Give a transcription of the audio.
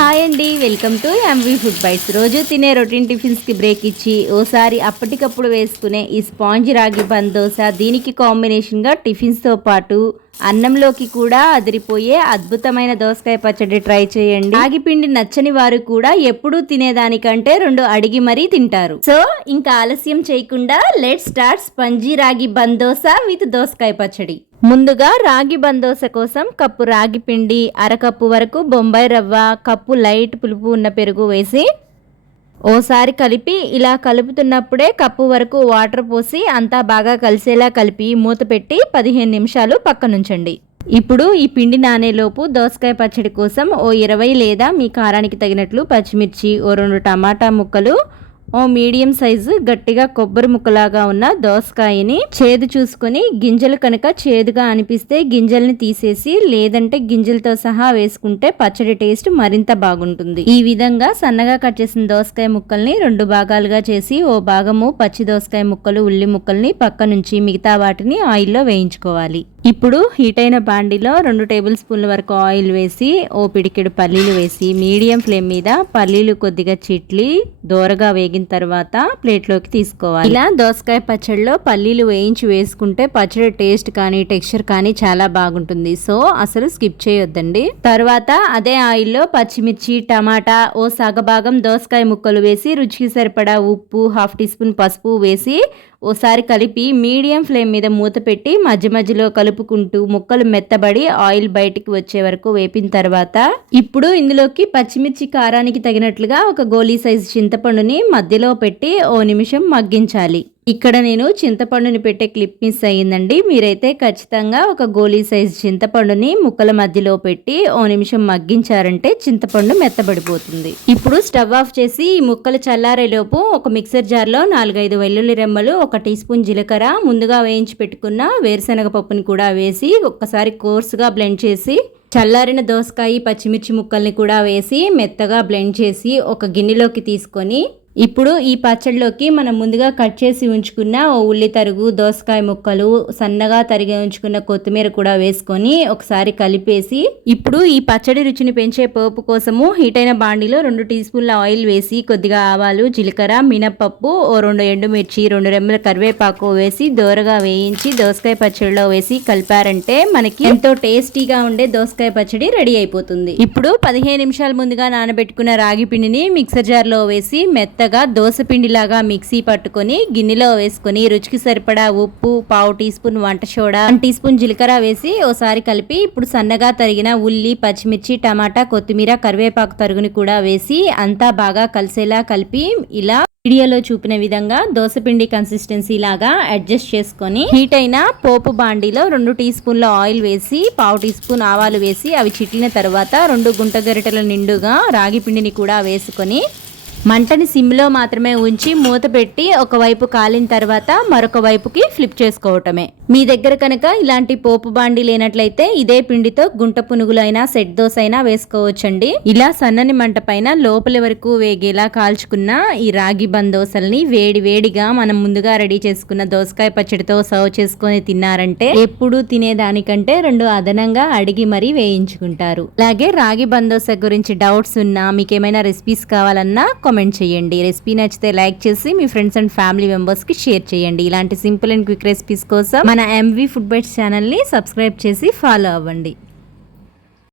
Hi అండి, welcome to MV food bites. రోజు తినే రొటీన్ టిఫిన్స్కి బ్రేక్ ఇచ్చి ఓసారి అప్పటికప్పుడు వేసుకునే ఈ స్పాంజ్ రాగి బన్ దోశ, దీనికి కాంబినేషన్గా టిఫిన్స్తో పాటు అన్నంలోకి కూడా అదిరిపోయే అద్భుతమైన దోసకాయ పచ్చడి ట్రై చేయండి. రాగి పిండి నచ్చని వారు కూడా ఎప్పుడూ తినేదానికంటే 2 అడిగి మరీ తింటారు. సో ఇంకా ఆలస్యం చేయకుండా లెట్స్ స్టార్ట్ స్పంజీ రాగి బన్ దోశ విత్ దోసకాయ పచ్చడి. ముందుగా రాగి బందోస కోసం కప్పు రాగి పిండి, అరకప్పు వరకు బొంబాయి రవ్వ, కప్పు లైట్ పులుపు ఉన్న పెరుగు వేసి ఓసారి కలిపి ఇలా కలుపుతున్నప్పుడే కప్పు వరకు వాటర్ పోసి అంతా బాగా కలిసేలా కలిపి మూత పెట్టి 15 నిమిషాలు పక్కనుంచండి. ఇప్పుడు ఈ పిండి నానేలోపు దోసకాయ పచ్చడి కోసం ఓ 20 లేదా మీ కారానికి తగినట్లు పచ్చిమిర్చి, ఓ 2 టమాటా ముక్కలు, ఓ మీడియం సైజు గట్టిగా కొబ్బరి ముక్కలాగా ఉన్న దోసకాయని చేదు చూసుకొని గింజలు కనుక చేదుగా అనిపిస్తే గింజల్ని తీసేసి, లేదంటే గింజలతో సహా వేసుకుంటే పచ్చడి టేస్ట్ మరింత బాగుంటుంది. ఈ విధంగా సన్నగా కట్ చేసిన దోసకాయ ముక్కల్ని 2 భాగాలుగా చేసి ఓ భాగము పచ్చి దోసకాయ ముక్కలు, ఉల్లి ముక్కల్ని పక్క నుంచి మిగతా వాటిని ఆయిల్లో వేయించుకోవాలి. ఇప్పుడు హీట్ అయిన బాండిలో 2 టేబుల్ స్పూన్ల వరకు ఆయిల్ వేసి ఓ పిడికెడు పల్లీలు వేసి మీడియం ఫ్లేమ్ మీద పల్లీలు కొద్దిగా చిట్లి దోరగా వేగిన తర్వాత ప్లేట్లోకి తీసుకోవాలి. ఇలా దోసకాయ పచ్చడిలో పల్లీలు వేయించి వేసుకుంటే పచ్చడి టేస్ట్ కానీ టెక్స్చర్ కానీ చాలా బాగుంటుంది. సో అసలు స్కిప్ చేయొద్దండి. తర్వాత అదే ఆయిల్లో పచ్చిమిర్చి, టమాటా, ఓ సగభాగం దోసకాయ ముక్కలు వేసి రుచికి సరిపడా ఉప్పు, 1/2 టీ స్పూన్ పసుపు వేసి ఓసారి కలిపి మీడియం ఫ్లేమ్ మీద మూత పెట్టి మధ్య మధ్యలో కలుపుకుంటూ ముక్కలు మెత్తబడి ఆయిల్ బయటికి వచ్చే వరకు వేపిన తర్వాత ఇప్పుడు ఇందులోకి పచ్చిమిర్చి కారానికి తగినట్లుగా ఒక గోలీ సైజు చింతపండుని మధ్యలో పెట్టి ఓ నిమిషం మగ్గించాలి. ఇక్కడ నేను చింతపండుని పెట్టే క్లిప్ మిస్ అయ్యిందండి. మీరైతే ఖచ్చితంగా ఒక గోలీ సైజు చింతపండుని ముక్కల మధ్యలో పెట్టి ఓ నిమిషం మగ్గించారంటే చింతపండు మెత్తబడిపోతుంది. ఇప్పుడు స్టవ్ ఆఫ్ చేసి ఈ ముక్కలు చల్లారేలోపు ఒక మిక్సర్ జార్లో 4-5 వెల్లుల్లి రెమ్మలు, 1 టీ స్పూన్ జీలకర్ర, ముందుగా వేయించి పెట్టుకున్న వేరుశనగ పప్పుని కూడా వేసి ఒక్కసారి కోర్సుగా బ్లెండ్ చేసి చల్లారిన దోసకాయ, పచ్చిమిర్చి ముక్కల్ని కూడా వేసి మెత్తగా బ్లెండ్ చేసి ఒక గిన్నెలోకి తీసుకొని ఇప్పుడు ఈ పచ్చడిలోకి మనం ముందుగా కట్ చేసి ఉంచుకున్న ఓ ఉల్లి తరుగు, దోసకాయ ముక్కలు, సన్నగా తరిగి ఉంచుకున్న కొత్తిమీర కూడా వేసుకొని ఒకసారి కలిపేసి ఇప్పుడు ఈ పచ్చడి రుచిని పెంచే పోపు కోసము హీట్ అయిన బాండిలో 2 టీ స్పూన్ల ఆయిల్ వేసి కొద్దిగా ఆవాలు, జీలకర్ర, మినపప్పు, ఓ 2 ఎండుమిర్చి, 2 రెమ్మల కరివేపాకు వేసి దోరగా వేయించి దోసకాయ పచ్చడిలో వేసి కలిపారంటే మనకి ఎంతో టేస్టీగా ఉండే దోసకాయ పచ్చడి రెడీ అయిపోతుంది. ఇప్పుడు 15 నిమిషాల ముందుగా నానబెట్టుకున్న రాగి పిండిని మిక్సర్ జార్లో వేసి మెత్తగా దోస పిండిలాగా మిక్సీ పట్టుకొని గిన్నెలో వేసుకొని రుచికి సరిపడా ఉప్పు, 1/2 టీ స్పూన్ వంట సోడా, 1 టీ స్పూన్ జీలకర్ర వేసి ఓసారి కలిపి ఇప్పుడు సన్నగా తరిగిన ఉల్లి, పచ్చిమిర్చి, టమాటా, కొత్తిమీర, కరివేపాకు తరుగుని కూడా వేసి అంతా బాగా కలిసేలా కలిపి ఇలా వీడియోలో చూపిన విధంగా దోసపిండి కన్సిస్టెన్సీ లాగా అడ్జస్ట్ చేసుకొని హీట్ అయిన పోపు బాండీలో 2 టీ స్పూన్ల ఆయిల్ వేసి 1/2 టీ స్పూన్ ఆవాలు వేసి అవి చిట్లిన తర్వాత 2 గుంట గరిటెల నిండుగా రాగి పిండిని కూడా వేసుకొని మంటని సిమ్లో మాత్రమే ఉంచి మూత పెట్టి ఒకవైపు కాలిన తర్వాత మరొక వైపుకి ఫ్లిప్ చేసుకోవటమే. మీ దగ్గర కనుక ఇలాంటి పోపు బాండి లేనట్లయితే ఇదే పిండితో గుంట పునుగులైనా సెట్ దోశ అయినా వేసుకోవచ్చండి. ఇలా సన్నని మంట పైన లోపలి వరకు వేగేలా కాల్చుకున్న ఈ రాగి బన్ దోశల్ని వేడి వేడిగా మనం ముందుగా రెడీ చేసుకున్న దోసకాయ పచ్చడితో సర్వ్ చేసుకొని తిన్నారంటే ఎప్పుడు తినేదానికంటే 2 అదనంగా అడిగి మరీ వేయించుకుంటారు. అలాగే రాగి బన్ దోశ గురించి డౌట్స్ ఉన్నా, మీకేమైనా రెసిపీస్ కావాలన్నా కామెంట్ చేయండి. రెసిపీ నచ్చితే లైక్ చేసి మీ ఫ్రెండ్స్ అండ్ ఫ్యామిలీ మెంబర్స్ కి షేర్ చేయండి. ఇలాంటి సింపుల్ అండ్ క్విక్ రెసిపీస్ కోసం మన ఎంవీ ఫుడ్ బైట్స్ ఛానల్ ని సబ్స్క్రైబ్ చేసి ఫాలో అవ్వండి.